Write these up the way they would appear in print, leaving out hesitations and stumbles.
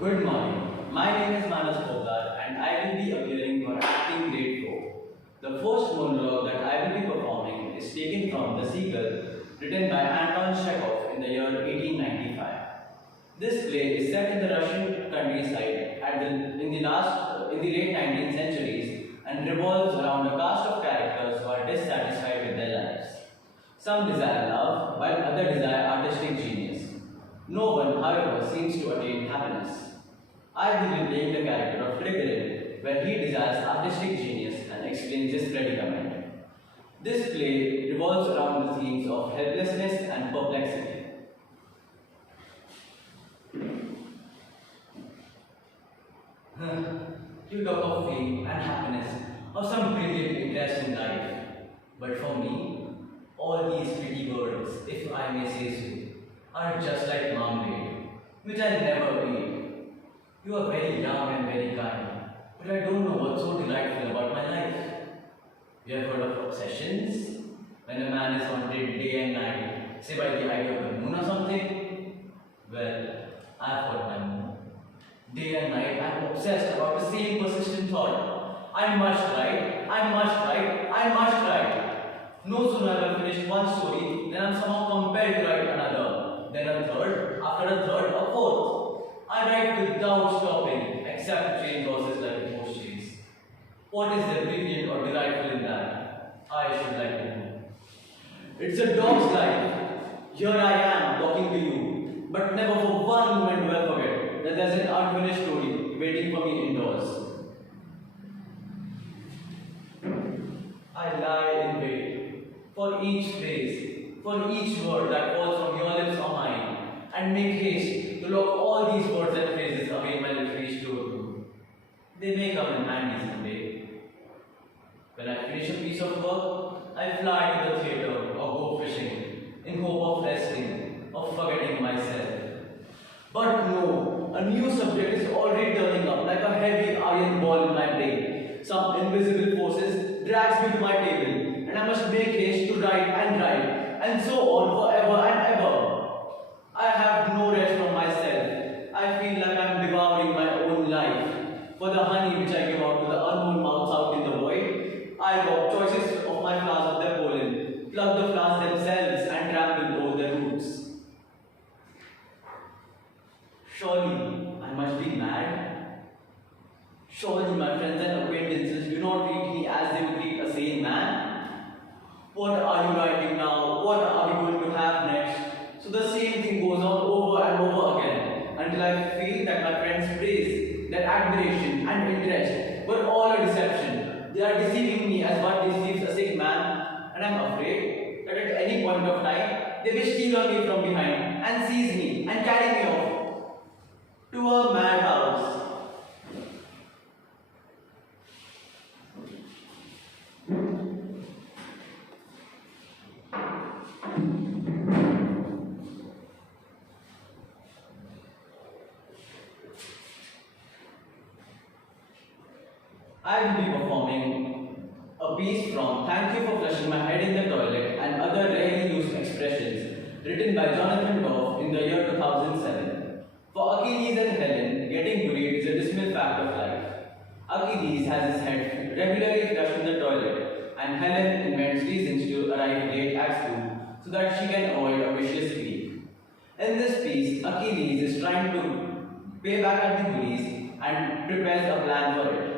Good morning. My name is Poddar and I will be appearing for acting grade 4. The first monologue that I will be performing is taken from The Seagull, written by Anton Chekhov in the year 1895. This play is set in the Russian countryside in the late 19th centuries and revolves around a cast of characters who are dissatisfied with their lives. Some desire love, while others desire artistic genius. No one, however, seems to attain happiness. I will be playing the character of Trigorin, where he desires artistic genius and explains his predicament. This play revolves around the themes of helplessness and perplexity. You talk of fame and happiness, of some brilliant interest in life. But for me, all these pretty words, if I may say so, are just like marmalade, which I never eat. You are very young and very kind, but I don't know what's so delightful about my life. You have heard of obsessions? When a man is haunted day and night, say by the idea of the moon or something? Well, I've got my moon. Day and night, I'm obsessed about the same persistent thought. I must write, I must write, I must write. No sooner have I finished one story, then I'm somehow compelled to write another, then a third, after a third, a fourth. I write without stopping, except to change horses like a horse chase. What is there brilliant or delightful in that? I should like to know. It's a dog's life. Here I am talking to you, but never for one moment do I forget that there's an unfinished story waiting for me indoors. I lie in wait for each phrase, for each word that falls from your lips or mine, and make haste to lock all these words and phrases away in my literary storeroom. They may come in handy someday. When I finish a piece of work, I fly to the theatre or go fishing in hope of resting, of forgetting myself. But no, a new subject is already turning up like a heavy iron ball in my brain. Some invisible forces drags me to my table, and I must make haste to write, and so on forever and ever. I have no rest from myself. I feel like I am devouring my own life. For the honey which I give out to the unknown mouths out in the void, I rob choices of my flowers of their pollen, pluck the flowers themselves, and trample over their roots. Surely I must be mad. Surely my friends and acquaintances do not treat me as they would treat a sane man. What are you writing now? What are we going to have next? So the same thing goes on over and over again until I feel that my friends' praise, their admiration and interest were all a deception. They are deceiving me as one deceives a sick man, and I am afraid that at any point of time they will steal on me from behind and seize me and carry me off to a madhouse. I will be performing a piece from Thank You for Flushing My Head in the Toilet and Other Rarely Used Expressions, written by Jonathan Goff in the year 2007. For Achilles and Helen, getting bullied is a dismal fact of life. Achilles has his head regularly flushed in the toilet, and Helen invents reasons to arrive late at school so that she can avoid a vicious week. In this piece, Achilles is trying to pay back at the bullies and prepares a plan for it.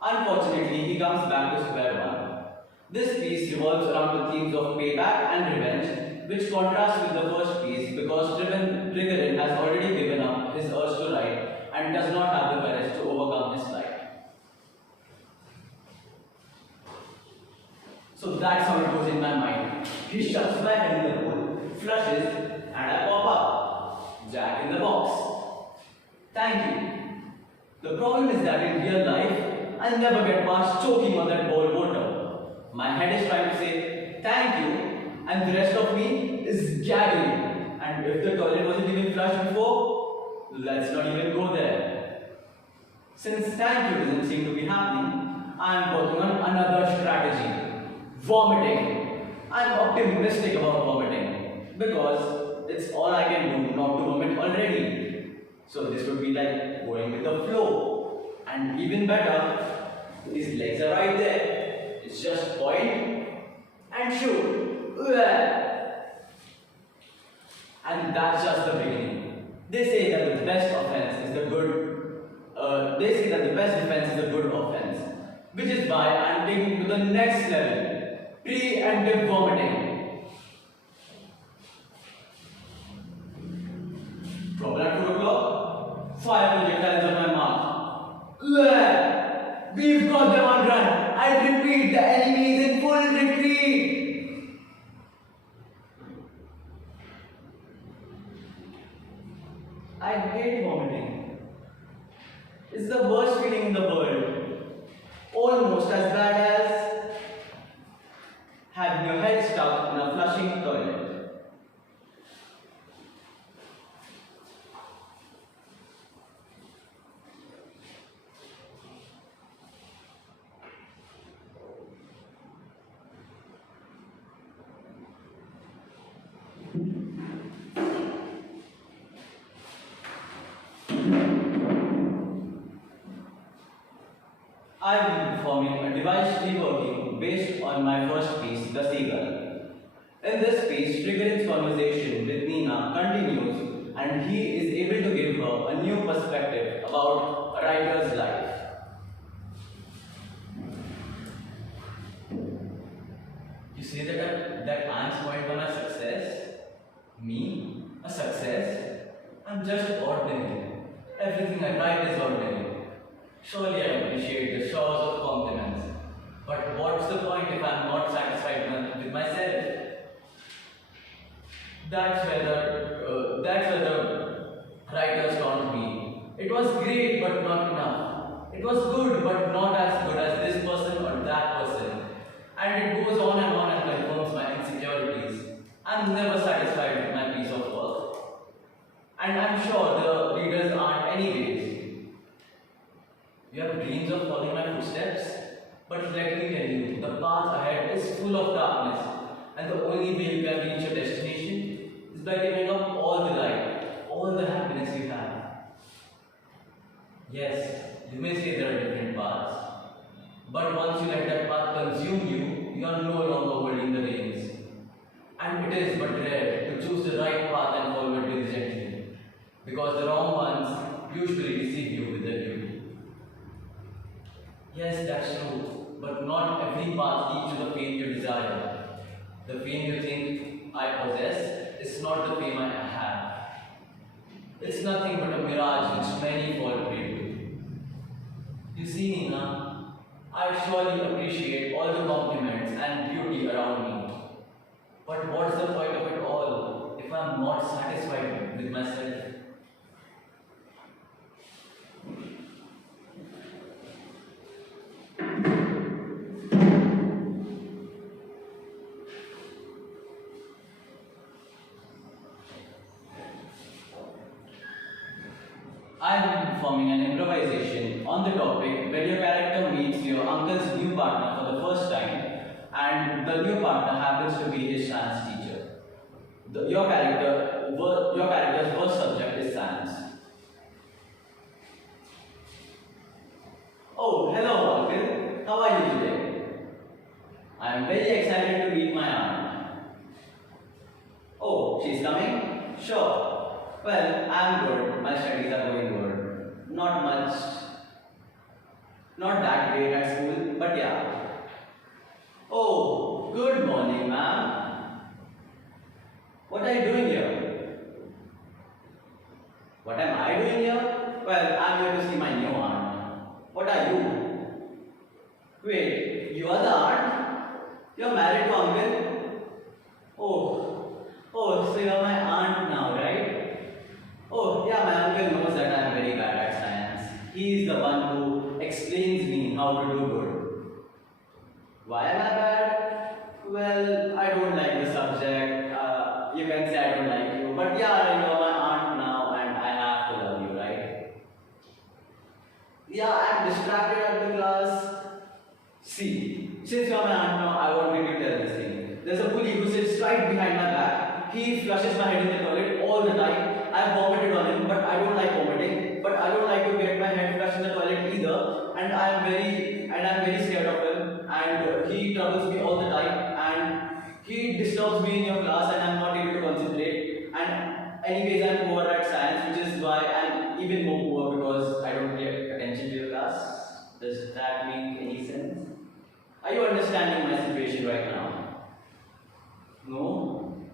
Unfortunately, he comes back to square one. This piece revolves around the themes of payback and revenge, which contrasts with the first piece because Trigorin has already given up his urge to write and does not have the courage to overcome his plight. So that's how it goes in my mind. He shoves my head in the pool, flushes, and I pop up. Jack in the box. Thank you. The problem is that in real life, I'll never get past choking on that bowl water. My head is trying to say thank you, and the rest of me is gagging. And if the toilet wasn't even flushed before, let's not even go there. Since thank you doesn't seem to be happening, I'm working on another strategy. Vomiting. I'm optimistic about vomiting because it's all I can do not to vomit already. So this would be like going with the flow. And even better, his legs are right there. It's just point and shoot. And that's just the beginning. They say that the best offense is the good. They say that the best defense is a good offense, which is why I'm taking to the next level: preemptive vomiting. Problem at 4 o'clock. 5 projectiles on my mark. We've got them on run. I repeat, the enemy is in full retreat. I hate vomiting. It's the worst feeling in the world. Almost as bad as having your head stuck in a flushing toilet. I will be performing a devised devotee based on my first piece, The Seagull. In this piece, Triggering's conversation with Nina continues, and he is able to give her a new perspective about a writer's life. You say that I'm point on a success? Me? A success? I'm just ordinary. Everything I write is ordinary. Surely I appreciate the showers of compliments. But what's the point if I'm not satisfied with myself? That's where the writers taunt me. It was great but not enough. It was good but not as good as this person or that person. And it goes on and confirms my insecurities. I'm never satisfied with my piece of work. And I'm sure the readers aren't anyways. You have dreams of following my footsteps, but let me tell you, the path ahead is full of darkness, and the only way you can reach your destination is by giving up all the light, all the happiness you have. Yes, you may say there are different paths, but once you let that path consume you, you are no longer holding the reins. And it is but rare to choose the right path and follow it diligently, because the wrong ones usually deceive you with their beauty. Yes, that's true, but not every path leads to the fame you desire. The fame you think I possess is not the fame I have. It's nothing but a mirage which many fall prey to. You see, Nina, I surely appreciate all the compliments and beauty around me. But what's the point of it all if I'm not satisfied with myself? I will be performing an improvisation on the topic where your character meets your uncle's new partner for the first time, and the new partner happens to be his science teacher. Your character's first subject is science. Oh, hello, uncle. How are you today? I am very excited to meet my aunt. Oh, she's coming? Sure. Well, I'm good. My studies are going good. Not much. Not that great at school, but yeah. Oh, good morning, ma'am. What are you doing here? What am I doing here? Well, I'm here to see my new aunt. What are you? Wait, you are the aunt? You're married to uncle? Oh, so you're my aunt now, right? Oh, yeah, my uncle knows that I am very bad at science. He is the one who explains me how to do good. Why am I bad? Well, I don't like the subject. You can say I don't like you. But yeah, you're my aunt now and I have to love you, right? Yeah, I'm distracted at the class. See, since you're my aunt now, I wanted to tell this thing. There's a bully who sits right behind my back. He flushes my head in the toilet all the time. I vomited on him, but I don't like vomiting. But I don't like to get my head flushed in the toilet either. And I'm very scared of him. And he troubles me all the time. And he disturbs me in your class, and I'm not able to concentrate. And anyways, I'm poor at science, which is why I'm even more poor because I don't pay attention to your class. Does that make any sense? Are you understanding my situation right now? No?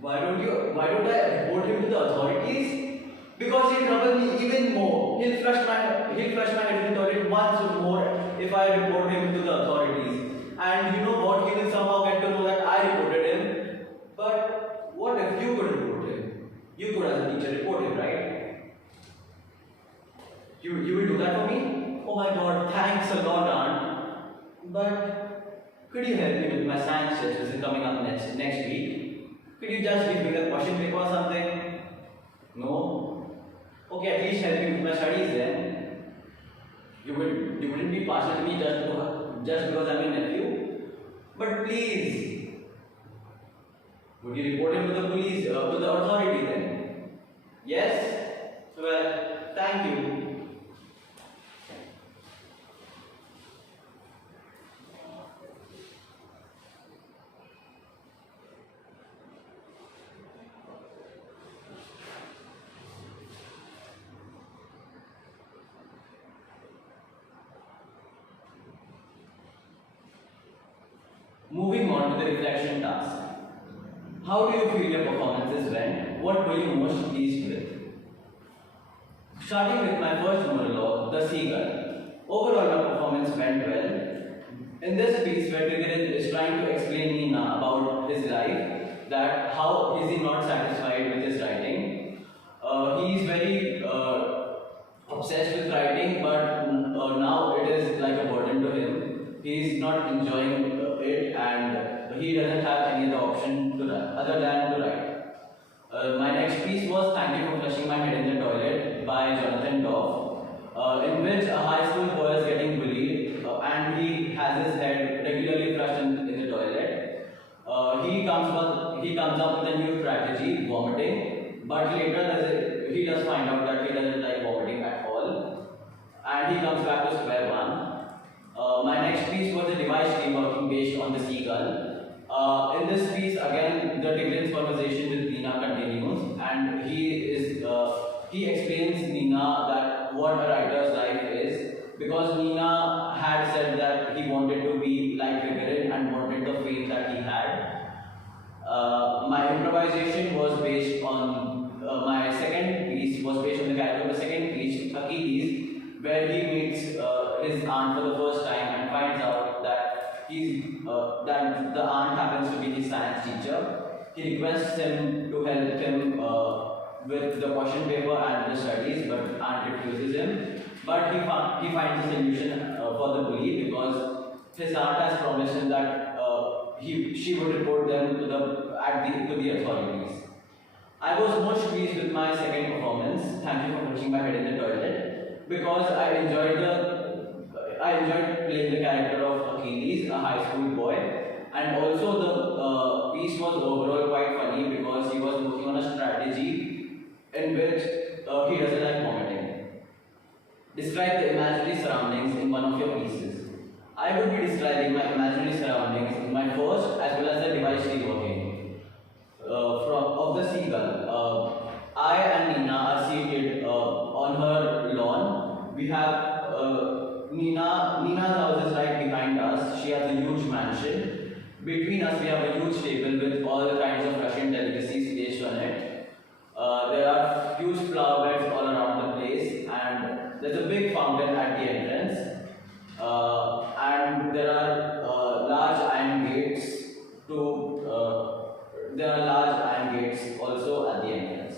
Why don't I report him to the authorities? Because he'll trouble me even more. He'll flush my head in the toilet once more if I report him to the authorities. And you know what? He will somehow get to know that I reported him. But what if you could report him? You could as a teacher report him, right? You will do that for me? Oh my god, thanks a lot, Aunt. But could you help me with my science test which is coming up next week? Could you just give me the question paper or something? No? Okay, at least help me with my studies then. You wouldn't be partial to me just because I'm your nephew? But please, would you report him to the police, to the authority then? Yes? Well, thank you. Moving on to the reflection task. How do you feel your performances went? What were you most pleased with? Starting with my first monologue, The Seagull. Overall, my performance went well. In this piece, where Devotee is trying to explain Nina about his life, that how is he not satisfied with his writing. He is very obsessed with writing, but now it is like a burden to him. He is not enjoying it, and he doesn't have any other option to write, other than to write. My next piece was Thank You for Flushing My Head in the Toilet by Jonathan Doff, in which a high school boy is getting bullied and he has his head regularly flushed in the toilet. He comes up with a new strategy, vomiting, but later he does find out that he doesn't like vomiting at all, and he comes back to square one. My next piece was a devised team working based on the seagull. In this piece, again, the Tigrin's conversation with Nina continues, and he explains Nina that what a writer's life is, because Nina had said that he wanted to be like Tigrin and wanted the fame that he had. My improvisation was based on my second piece was based on the character of the second piece, Achilles, where he meets his aunt for the first time and finds out that that the aunt happens to be his science teacher. He requests him to help him with the question paper and the studies, but aunt refuses him. But he finds a solution for the bully, because his aunt has promised him that she would report them to the authorities. I was most pleased with my second performance, Thank You for Flushing My Head in the Toilet, because I enjoyed playing the character of Achilles, a high school boy, and also the piece was overall quite funny because he was working on a strategy in which he doesn't like vomiting. Describe the imaginary surroundings in one of your pieces. I would be describing my imaginary surroundings in my first as well as the device working of the seagull. I and Nina are seated on her lawn. We have Nina's house is right behind us. She has a huge mansion. Between us, we have a huge table with all kinds of Russian delicacies placed on it. There are huge flower beds all around the place, and there's a big fountain at the entrance. And there are large iron gates also at the entrance.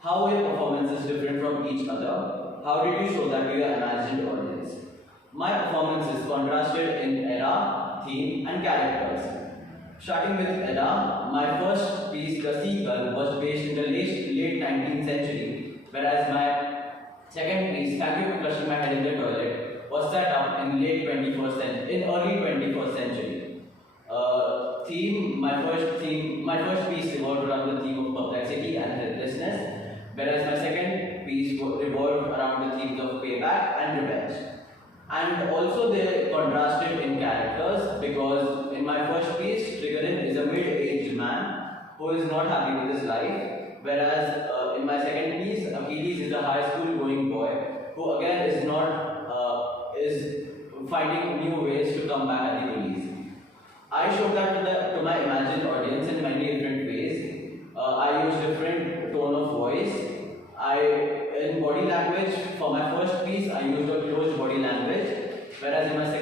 How your performance is different from each other? How did you show that to your imagined audience? My performance is contrasted in era, theme, and characters. Starting with era, my first piece, The Seagull, was based in the late 19th century, whereas my second piece, Thank You for Flushing My Head in the Toilet, was set up in early 21st century. My first piece revolved around the theme of complexity and helplessness, whereas my second piece revolved around the themes of payback and revenge. And also they contrasted in characters, because in my first piece, Trigorin is a mid-aged man who is not happy with his life, whereas in my second piece, Achilles is a high school going boy who again is not is finding new ways to come back at the release. I showed that to my imagined audience in many different ways. I used different tone of voice. In body language, for my first piece, I used a closed body language, whereas in my second